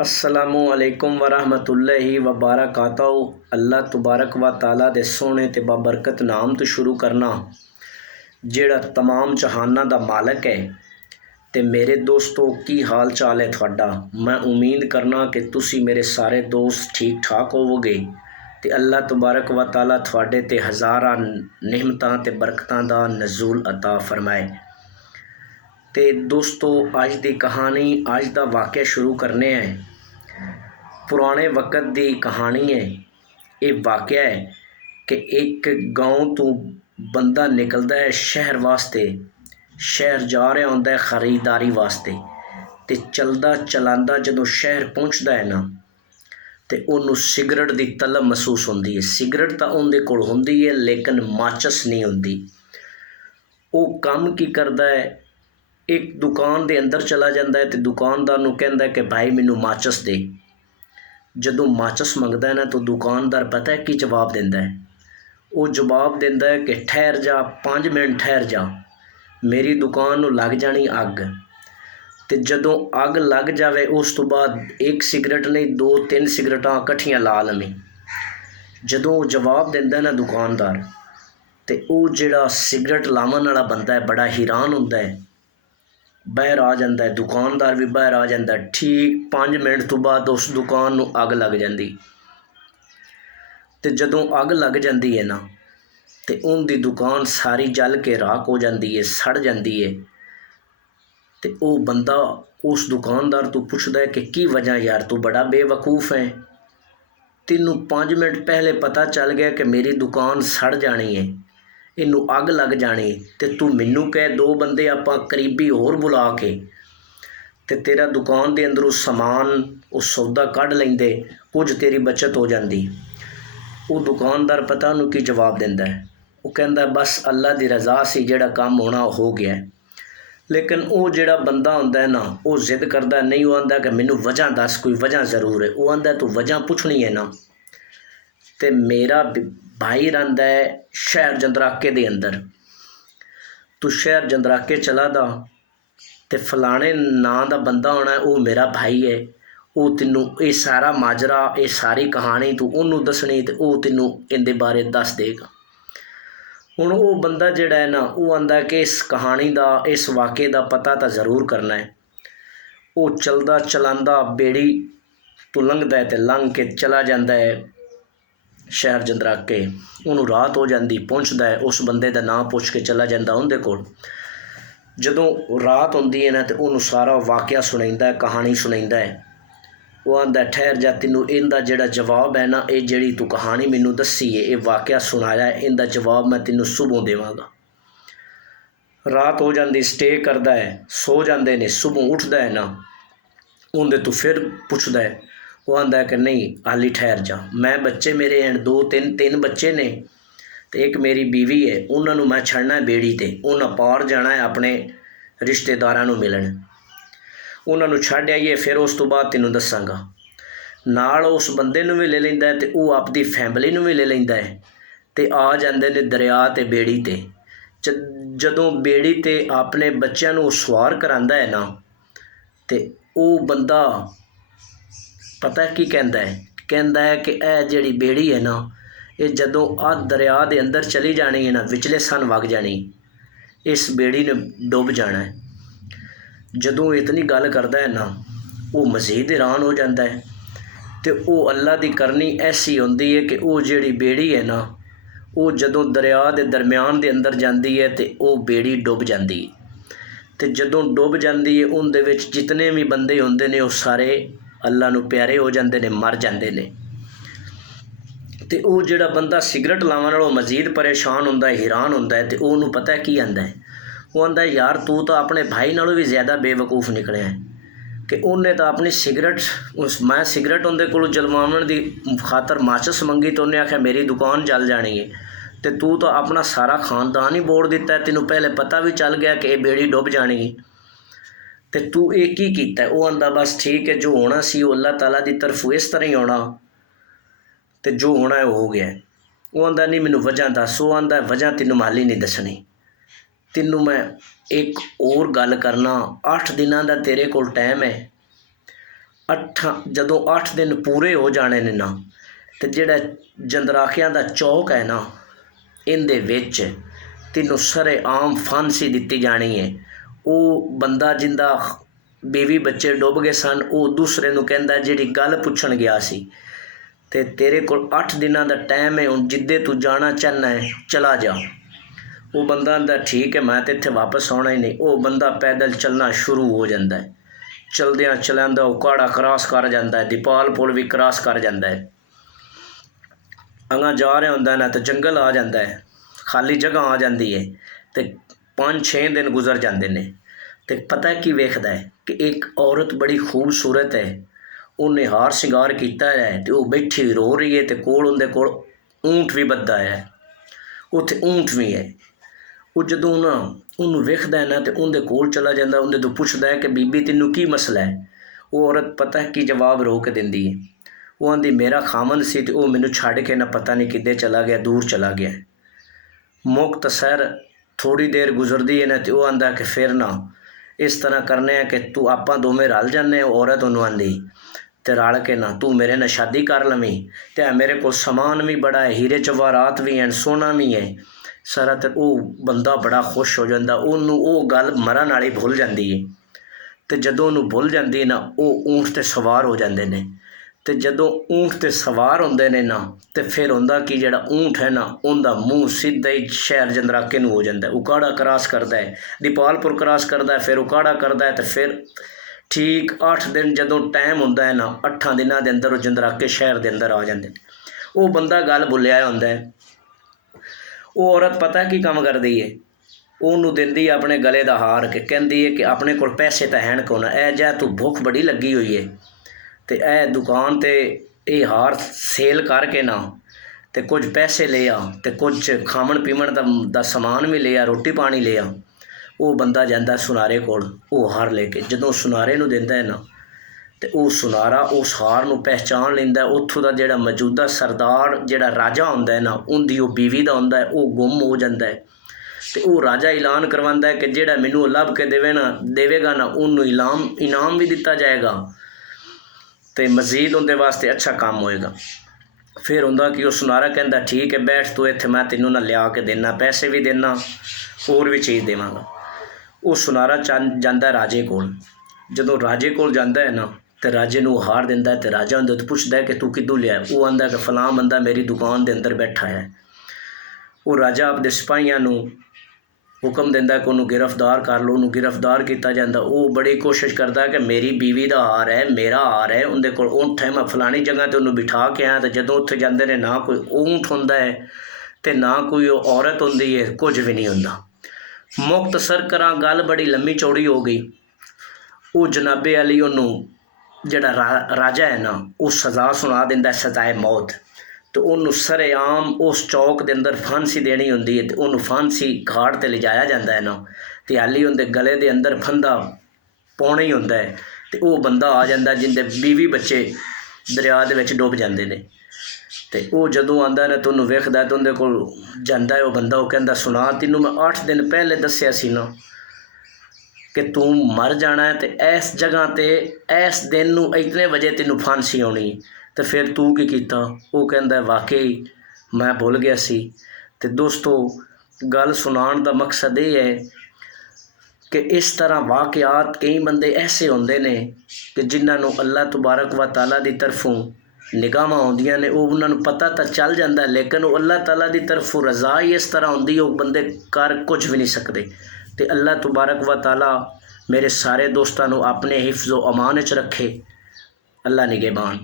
अस्सलामु अलैकुम वरहमतुल्लाहि वबरकातुहू। अल्लाह तबारक व ताला दे सोहने ते बाबरकत नाम तो शुरू करना जेड़ा तमाम जहाना दा मालक है। ते मेरे दोस्तों की हाल चाल है थोड़ा। मैं उम्मीद करना कि तुसी मेरे सारे दोस्त ठीक ठाक होवोगे ते अल्लाह तबारक व ताला थोड़े ते हज़ारा नेमतां ते बरकतां दा नज़ूल अता फरमाए। ते दोस्तों अज दी कहानी अज दा वाक़या शुरू करने हैं। पुराने वक़्त दी कहानी है। ये वाक़या है कि एक गाँव तो बंदा निकलदा है शहर वास्ते। शहर जा रहा होंदा है खरीदारी वास्ते ते चलदा चलांदा जदों शहर पहुंचदा है ना ते ओनू सिगरट दी तलब महसूस होंदी है। सिगरट तां उहदे कोल होंदी है लेकिन माचस नहीं होंदी। वो काम की करदा है, एक दुकान दे अंदर चला जाता है तो दुकानदार नूं कहंदा है कि भाई मैनू माचस दे। जदों माचस मंगदा है ना तो दुकानदार पता है की जवाब देंदा है। वो जवाब देंदा है कि ठहर जा, 5 मिनट ठहर जा, मेरी दुकान नूं लग जानी अग। ते जदों अग लग जावे उस तो बाद एक सिगरट नहीं 2-3 सिगरटां इकट्ठियां ला लवीं। जदों जवाब देंदा है ना दुकानदार ते वो जिहड़ा सिगरट लावन वाला बंदा है बड़ा हैरान हुंदा है। बाहर आ जाता है, दुकानदार भी बाहर आ जाता है। ठीक 5 मिनट तो बाद उस दुकान नूं अग लग जाती। तो जदों अग लग जाती है ना तो उनकी दुकान सारी जल के राख हो जाती है, सड़ जाती है। तो वो बंदा उस दुकानदार तो पूछता है कि की वजह यार, तू बड़ा बेवकूफ़ है, तेनू 5 मिनट पहले पता चल गया कि मेरी दुकान सड़ जानी है, इनू अग लग जानी, तो तू मैनू कह 2 बंदे आपां करीबी होर बुला के ते तेरा दुकान के अंदरों समान उस सौदा कढ़ लेंदे, कुछ तेरी बचत हो जाती। वो दुकानदार पता उन्होंने की जवाब देंदा है। वो कहंदा बस अल्लाह की रज़ा सी, जिहड़ा काम होना हो गया है। लेकिन वो जिहड़ा बंदा हुंदा है ना वो जिद करदा नहीं। वो आंदा कि मैनू वजह दस, कोई वजह ज़रूर है। वो आंदा तू वजह पुछनी है ना ते मेरा भाई रहिंदा है शहर जंदराके दे अंदर। तू शहर जंदराके चला दा ते फलाने नां दा बंदा होना है, वो मेरा भाई है। वो तेनू ये सारा माजरा, ये सारी कहानी तू उन्नू दसनी ते वो तेनू इंदे बारे दस देगा। हुण वो बंदा जिहड़ा है ना वो आंदा कि इस कहानी दा, इस वाक़े दा पता तो ज़रूर करना है। वो चलदा चलांदा बेड़ी तो लंघदा है ते लंघ के चला जाता है शहर जंदराके। उन्होंने रात हो जाती, पहुँचता है उस बंदे का नाम पुछ के चला जाता उनके कोल। जदों रात होंदी है ना तो उन्होंने सारा वाक़या सुनाइंदा है, कहानी सुनाइंदा है। वो आंदा ठहर जा, तेनू इनदा जिहड़ा जवाब है ना, ये जिहड़ी तू कहानी मैनू दसी है, ये वाक़या सुनाया है, इनदा जवाब मैं तेनू सुबह देवांगा। रात हो जाती, स्टे करदा है, सो जाते ने। सुबह उठदा है ना उनदे तो फिर पुछदा है। वो आंदा है कि नहीं हाली ठहर जा, मैं बच्चे मेरे हैं 2-3 बच्चे ने तो एक मेरी बीवी है, उन्होंने मैं छड़ना है बेड़ी ते। उन्हें पार जाना है अपने रिश्तेदारां नूं मिलन। उन्होंने छड्ड आइए, फिर उस तो बाद तेनू दसांगा। नाल उस बंदे नूं भी ले लैंदा है ते वो आपदी फैमिली नूं भी ले लैंदा है ते आ जांदे ने दरिया ते बेड़ी ते। जदों बेड़ी ते अपने बच्चों नूं सवार करांदा है ना ते वो बंदा पता की कहंदा है, कहंदा है कि यह जिहड़ी बेड़ी है ना ये जदों आ दरिया दे अंदर चली जानी है ना, विचले सन वग जानी, इस बेड़ी ने डुब जाना है। जदों इतनी गल करदा है ना वो मज़ीद हैरान हो जाता है। तो वो अल्लाह की करनी ऐसी होंदी है कि वो जिहड़ी बेड़ी है ना वो जदों दरिया के दरम्यान दे अंदर जाती है तो वो बेड़ी डुब जाती है। तो जदों डुब जाती है उनदे विच जितने भी बंदे होंदे ने वो सारे अल्लाह नूं प्यारे हो जाते हैं, मर जाते हैं। तो वो जिहड़ा बंदा सिगरट लावन वाला मजीद परेशान होंदा है, हैरान होंदा है। तो उन्होंने पता है की आंदा है। वो आंदा है यार तू तो अपने भाई नालों भी ज़्यादा बेवकूफ़ निकलिया है कि उन्हें तो अपनी सिगरट मैं सिगरट उनके कोलों जलवावन की खातर माचस मंगी तो उन्हें आख्या मेरी दुकान जल जानी है। तो तू तो अपना सारा खानदान ही बोड़ दिता है, तेनों पहले पता भी चल गया कि ये बेड़ी डुब जानी है तो तू ये की कीता है। वो आंदा बस ठीक है, जो होना सी वो अल्लाह ताला की तरफों इस तरह ही होना, तो जो होना है वो हो गया। वो आंदा नहीं मैनू वजह दस। वो आंदा वजह तेनों माली नहीं दसनी, तेनों मैं एक और गल करना, 8 दिनों का तेरे कोल टाइम है। ਜਦੋਂ 8 ਦਿਨ ਪੂਰੇ ਹੋ ਜਾਣੇ ਨੇ ਨਾ, ਤੇ ਜਿਹੜਾ ਜੰਦਰਾਖਿਆਂ ਦਾ ਚੌਕ ਹੈ ਨਾ, ਇਹਦੇ ਵਿੱਚ ਤੈਨੂੰ ਸਰੇਆਮ ਫਾਂਸੀ ਦਿੱਤੀ ਜਾਣੀ ਹੈ। ਉਹ ਬੰਦਾ ਜਿੰਦਾ ਬੀਵੀ ਬੱਚੇ ਡੁੱਬ ਗਏ ਸਨ, ਉਹ ਦੂਸਰੇ ਨੂੰ ਕਹਿੰਦਾ ਜਿਹੜੀ ਗੱਲ ਪੁੱਛਣ ਗਿਆ ਸੀ, ਤੇ ਤੇਰੇ ਕੋਲ 8 ਦਿਨਾਂ ਦਾ ਟਾਈਮ ਹੈ, ਹੁਣ ਜਿੱਦੇ ਤੂੰ ਜਾਣਾ ਚਾਹੁੰਦਾ ਹੈ ਚਲਾ ਜਾ। ਉਹ ਬੰਦਾ ਆਂਦਾ ਠੀਕ ਹੈ, ਮੈਂ ਤਾਂ ਇੱਥੇ ਵਾਪਸ ਆਉਣਾ ਹੀ ਨਹੀਂ। ਉਹ ਬੰਦਾ ਪੈਦਲ ਚੱਲਣਾ ਸ਼ੁਰੂ ਹੋ ਜਾਂਦਾ ਹੈ। ਚਲਦਿਆਂ ਚਲਾਉਂਦਾ ਉਹ ਕਾੜਾ ਕਰਾਸ ਕਰ ਜਾਂਦਾ ਹੈ, ਦੀਪਾਲ ਪੁਲ ਵੀ ਕਰਾਸ ਕਰ ਜਾਂਦਾ ਹੈ। ਅਗਾਂਹ ਜਾ ਰਿਹਾ ਹੁੰਦਾ ਨਾ ਤਾਂ ਜੰਗਲ ਆ ਜਾਂਦਾ ਹੈ, ਖਾਲੀ ਜਗ੍ਹਾ ਆ ਜਾਂਦੀ ਹੈ, ਤੇ 5-6 ਦਿਨ ਗੁਜ਼ਰ ਜਾਂਦੇ ਨੇ। ਤੇ ਪਤਾ ਕੀ ਵੇਖਦਾ ਹੈ ਕਿ ਇੱਕ ਔਰਤ ਬੜੀ ਖੂਬਸੂਰਤ ਹੈ, ਉਹਨੇ ਹਾਰ ਸ਼ਿੰਗਾਰ ਕੀਤਾ ਹੈ, ਤੇ ਉਹ ਬੈਠੀ ਰੋ ਰਹੀ ਹੈ, ਤੇ ਉਹਦੇ ਕੋਲ ਊਂਠ ਵੀ ਬੱਧਾ ਹੈ, ਉੱਥੇ ਊਂਠ ਵੀ ਹੈ। ਉਹ ਜਦੋਂ ਨਾ ਉਹਨੂੰ ਵੇਖਦਾ ਹੈ ਨਾ, ਤੇ ਉਹਦੇ ਕੋਲ ਚਲਾ ਜਾਂਦਾ, ਉਹਦੇ ਤੋਂ ਪੁੱਛਦਾ ਹੈ ਕਿ ਬੀਬੀ ਤੈਨੂੰ ਕੀ ਮਸਲਾ ਹੈ। ਉਹ ਔਰਤ ਪਤਾ ਕੀ ਜਵਾਬ ਰੋ ਕੇ ਦਿੰਦੀ ਹੈ। ਉਹ ਆਂਦੀ ਮੇਰਾ ਖਾਮਨ ਸੀ, ਤੇ ਉਹ ਮੈਨੂੰ ਛੱਡ ਕੇ ਨਾ ਪਤਾ ਨਹੀਂ ਕਿੱਧੇ ਚਲਾ ਗਿਆ, ਦੂਰ ਚਲਾ ਗਿਆ। ਮੁਖਤਸਰ ਥੋੜ੍ਹੀ ਦੇਰ ਗੁਜ਼ਰਦੀ ਹੈ ਨਾ, ਤੇ ਉਹ ਆਂਦਾ ਕਿ ਫਿਰ ਨਾ ਇਸ ਤਰ੍ਹਾਂ ਕਰਨੇ ਆ ਕਿ ਤੂੰ ਆਪਾਂ ਦੋਵੇਂ ਰਲ ਜਾਂਦੇ। ਔਰਤ ਉਹਨੂੰ ਆਂਦੀ ਤੇ ਰਲ ਕੇ ਨਾ ਤੂੰ ਮੇਰੇ ਨਾਲ ਸ਼ਾਦੀ ਕਰ ਲਵੀਂ, ਤੇ ਮੇਰੇ ਕੋਲ ਸਮਾਨ ਵੀ ਬੜਾ ਹੈ, ਹੀਰੇ ਜਵਾਹਰਾਤ ਵੀ ਹਨ, ਸੋਨਾ ਵੀ ਹੈ ਸਾਰਾ। ਤੇ ਉਹ ਬੰਦਾ ਬੜਾ ਖੁਸ਼ ਹੋ ਜਾਂਦਾ। ਉਹਨੂੰ ਉਹ ਗੱਲ ਮਰਨ ਵਾਲੀ ਭੁੱਲ ਜਾਂਦੀ ਹੈ। ਤੇ ਜਦੋਂ ਉਹਨੂੰ ਭੁੱਲ ਜਾਂਦੀ ਨਾ, ਉਹ ਊਂਠ 'ਤੇ ਸਵਾਰ ਹੋ ਜਾਂਦੇ ਨੇ। ਤੇ ਜਦੋਂ ਊਂਠ 'ਤੇ ਸਵਾਰ ਹੁੰਦੇ ਨੇ ਨਾ, ਤੇ ਫਿਰ ਹੁੰਦਾ ਕਿ ਜਿਹੜਾ ਊਂਠ ਹੈ ਨਾ, ਉਹਦਾ ਮੂੰਹ ਸਿੱਧਾ ਹੀ ਸ਼ਹਿਰ ਜੰਦਰਾਕੇ ਨੂੰ ਹੋ ਜਾਂਦਾ। ਉਕਾੜਾ ਕਰਾਸ ਕਰਦਾ ਹੈ, ਦੀਪਾਲਪੁਰ ਕਰਾਸ ਕਰਦਾ ਹੈ, ਫਿਰ ਉਕਾੜਾ ਕਰਦਾ ਹੈ, ਤੇ ਫਿਰ ਠੀਕ 8 ਦਿਨ ਜਦੋਂ ਟਾਈਮ ਹੁੰਦਾ ਹੈ ਨਾ, 8 ਦਿਨਾਂ ਦੇ ਅੰਦਰ ਉਹ ਜੰਦਰਾਕੇ ਸ਼ਹਿਰ ਦੇ ਅੰਦਰ ਆ ਜਾਂਦੇ ਨੇ। ਉਹ ਬੰਦਾ ਗੱਲ ਭੁੱਲਿਆ ਹੁੰਦਾ ਹੈ। ਉਹ ਔਰਤ ਪਤਾ ਕੀ ਕੰਮ ਕਰਦੀ ਹੈ, ਉਹਨੂੰ ਦਿੰਦੀ ਆਪਣੇ ਗਲੇ ਦਾ ਹਾਰ ਕੇ ਕਹਿੰਦੀ ਹੈ ਕਿ ਆਪਣੇ ਕੋਲ ਪੈਸੇ ਤਾਂ ਹੈਣ ਕੋ ਨਾ, ਇਹ ਜਾ ਤੂੰ ਭੁੱਖ ਬੜੀ ਲੱਗੀ ਹੋਈ ਹੈ, ਤੇ ਇਹ ਦੁਕਾਨ 'ਤੇ ਇਹ ਹਾਰ ਸੇਲ ਕਰਕੇ ਨਾ ਤੇ ਕੁਝ ਪੈਸੇ ਲੈ ਆ, ਤੇ ਕੁਝ ਖਾਵਣ ਪੀਵਣ ਦਾ ਸਮਾਨ ਵੀ ਲੈ ਆ, ਰੋਟੀ ਪਾਣੀ ਲੈ ਆ। ਉਹ ਬੰਦਾ ਜਾਂਦਾ ਸੁਨਾਰੇ ਕੋਲ, ਉਹ ਹਾਰ ਲੈ ਕੇ ਜਦੋਂ ਸੁਨਾਰੇ ਨੂੰ ਦਿੰਦਾ ਹੈ ਨਾ, ਤੇ ਉਹ ਸੁਨਾਰਾ ਉਸ ਹਾਰ ਨੂੰ ਪਹਿਚਾਣ ਲੈਂਦਾ। ਉੱਥੋਂ ਦਾ ਜਿਹੜਾ ਮੌਜੂਦਾ ਸਰਦਾਰ ਜਿਹੜਾ ਰਾਜਾ ਹੁੰਦਾ ਹੈ ਨਾ, ਉਹਦੀ ਉਹ ਬੀਵੀ ਦਾ ਹੁੰਦਾ ਹੈ, ਉਹ ਗੁੰਮ ਹੋ ਜਾਂਦਾ ਹੈ। ਤੇ ਉਹ ਰਾਜਾ ਐਲਾਨ ਕਰਵਾਉਂਦਾ ਹੈ ਕਿ ਜਿਹੜਾ ਮੈਨੂੰ ਲੱਭ ਕੇ ਦੇਵੇਗਾ ਨਾ, ਉਹਨੂੰ ਇਨਾਮ ਵੀ ਦਿੱਤਾ ਜਾਏਗਾ, ਤੇ ਮਜ਼ੀਦ ਉਹਦੇ ਵਾਸਤੇ ਅੱਛਾ ਕੰਮ ਹੋਏਗਾ। ਫਿਰ ਹੁੰਦਾ ਕਿ ਉਹ ਸੁਨਾਰਾ ਕਹਿੰਦਾ ਠੀਕ ਹੈ ਬੈਠ ਤੂੰ ਇੱਥੇ, ਮੈਂ ਤੈਨੂੰ ਨਾ ਲਿਆ ਕੇ ਦੇਣਾ, ਪੈਸੇ ਵੀ ਦੇਣਾ, ਹੋਰ ਵੀ ਚੀਜ਼ ਦੇਵਾਂਗਾ। ਉਹ ਸੁਨਾਰਾ ਜਾਂਦਾ ਰਾਜੇ ਕੋਲ। ਜਦੋਂ ਰਾਜੇ ਕੋਲ ਜਾਂਦਾ ਹੈ ਨਾ, ਤੇ ਰਾਜੇ ਨੂੰ ਹਾਰ ਦਿੰਦਾ, ਤੇ ਰਾਜਾ ਉਹਦੇ ਤੋਂ ਪੁੱਛਦਾ ਹੈ ਕਿ ਤੂੰ ਕਿੱਦੋਂ ਲਿਆ। ਉਹ ਆਂਦਾ ਕਿ ਫਲਾਂ ਬੰਦਾ ਮੇਰੀ ਦੁਕਾਨ ਦੇ ਅੰਦਰ ਬੈਠਾ ਹੈ। ਉਹ ਰਾਜਾ ਆਪਣੇ ਸਿਪਾਹੀਆਂ ਨੂੰ ਹੁਕਮ ਦਿੰਦਾ ਕਿ ਉਹਨੂੰ ਗ੍ਰਿਫਤਾਰ ਕਰ ਲਓ। ਉਹਨੂੰ ਗ੍ਰਿਫਤਾਰ ਕੀਤਾ ਜਾਂਦਾ। ਉਹ ਬੜੀ ਕੋਸ਼ਿਸ਼ ਕਰਦਾ ਕਿ ਮੇਰੀ ਬੀਵੀ ਦਾ ਹਾਰ ਹੈ, ਮੇਰਾ ਹਾਰ ਹੈ, ਉਹਦੇ ਕੋਲ ਊਂਠ ਹੈ, ਮੈਂ ਫਲਾਣੀ ਜਗ੍ਹਾ 'ਤੇ ਉਹਨੂੰ ਬਿਠਾ ਕੇ ਆਇਆ। ਅਤੇ ਜਦੋਂ ਉੱਥੇ ਜਾਂਦੇ ਨੇ ਨਾ ਕੋਈ ਊਂਠ ਹੁੰਦਾ ਹੈ ਅਤੇ ਨਾ ਕੋਈ ਉਹ ਔਰਤ ਹੁੰਦੀ ਹੈ, ਕੁਝ ਵੀ ਨਹੀਂ ਹੁੰਦਾ। ਮੁਖਤਸਰ ਕਰਾਂ ਗੱਲ ਬੜੀ ਲੰਮੀ ਚੌੜੀ ਹੋ ਗਈ। ਉਹ ਜਨਾਬੇ ਅਲੀ ਉਹਨੂੰ ਜਿਹੜਾ ਰਾਜਾ ਹੈ ਨਾ, ਉਹ ਸਜ਼ਾ ਸੁਣਾ ਦਿੰਦਾ, ਸਜ਼ਾਏ ਮੌਤ। ਅਤੇ ਉਹਨੂੰ ਸਰੇਆਮ ਉਸ ਚੌਕ ਦੇ ਅੰਦਰ ਫਾਂਸੀ ਦੇਣੀ ਹੁੰਦੀ ਹੈ, ਅਤੇ ਉਹਨੂੰ ਫਾਂਸੀ ਘਾਟ 'ਤੇ ਲਿਜਾਇਆ ਜਾਂਦਾ ਹੈ ਨਾ, ਅਤੇ ਹਾਲੀ ਉਹਦੇ ਗਲੇ ਦੇ ਅੰਦਰ ਫੰਦਾ ਪਾਉਣਾ ਹੀ ਹੁੰਦਾ ਹੈ। ਅਤੇ ਉਹ ਬੰਦਾ ਆ ਜਾਂਦਾ ਜਿਹਦੇ ਬੀਵੀ ਬੱਚੇ ਦਰਿਆ ਦੇ ਵਿੱਚ ਡੁੱਬ ਜਾਂਦੇ ਨੇ। ਅਤੇ ਉਹ ਜਦੋਂ ਆਉਂਦਾ ਨਾ, ਤਾਂ ਉਹਨੂੰ ਵੇਖਦਾ, ਤਾਂ ਉਹਦੇ ਕੋਲ ਜਾਂਦਾ ਹੈ ਉਹ ਬੰਦਾ। ਉਹ ਕਹਿੰਦਾ ਸੁਣਾ, ਤੈਨੂੰ ਮੈਂ 8 ਦਿਨ ਪਹਿਲੇ ਦੱਸਿਆ ਸੀ ਨਾ ਕਿ ਤੂੰ ਮਰ ਜਾਣਾ ਹੈ, ਅਤੇ ਇਸ ਜਗ੍ਹਾ 'ਤੇ ਇਸ ਦਿਨ ਨੂੰ ਇਤਨੇ ਵਜੇ ਤੈਨੂੰ ਫਾਂਸੀ ਆਉਣੀ, ਅਤੇ ਫਿਰ ਤੂੰ ਕੀ ਕੀਤਾ। ਉਹ ਕਹਿੰਦਾ ਵਾਕਈ ਮੈਂ ਭੁੱਲ ਗਿਆ ਸੀ। ਅਤੇ ਦੋਸਤੋ, ਗੱਲ ਸੁਣਾਉਣ ਦਾ ਮਕਸਦ ਇਹ ਹੈ ਕਿ ਇਸ ਤਰ੍ਹਾਂ ਵਾਕਿਆਤ ਕਈ ਬੰਦੇ ਐਸੇ ਹੁੰਦੇ ਨੇ ਕਿ ਜਿਨ੍ਹਾਂ ਨੂੰ ਅੱਲਾਹ ਤਬਾਰਕ व ਤਾਲਾ ਦੀ ਤਰਫੋਂ ਨਿਗਾਹਾਂ ਆਉਂਦੀਆਂ ਨੇ। ਉਹ ਉਹਨਾਂ ਨੂੰ ਪਤਾ ਤਾਂ ਚੱਲ ਜਾਂਦਾ, ਲੇਕਿਨ ਉਹ ਅੱਲਾਹ ਤਾਲਾ ਦੀ ਤਰਫੋਂ ਰਜ਼ਾ ਹੀ ਇਸ ਤਰ੍ਹਾਂ ਹੁੰਦੀ, ਉਹ ਬੰਦੇ ਕਰ ਕੁਝ ਵੀ ਨਹੀਂ ਸਕਦੇ। ਅਤੇ ਅੱਲਾਹ ਤਬਾਰਕ व ਤਾਲਾ ਮੇਰੇ ਸਾਰੇ ਦੋਸਤਾਂ ਨੂੰ ਆਪਣੇ ਹਿਫਜ਼ व ਅਮਾਨ ਵਿੱਚ ਰੱਖੇ। ਅੱਲਾਹ ਨਿਗਹਿਬਾਨ।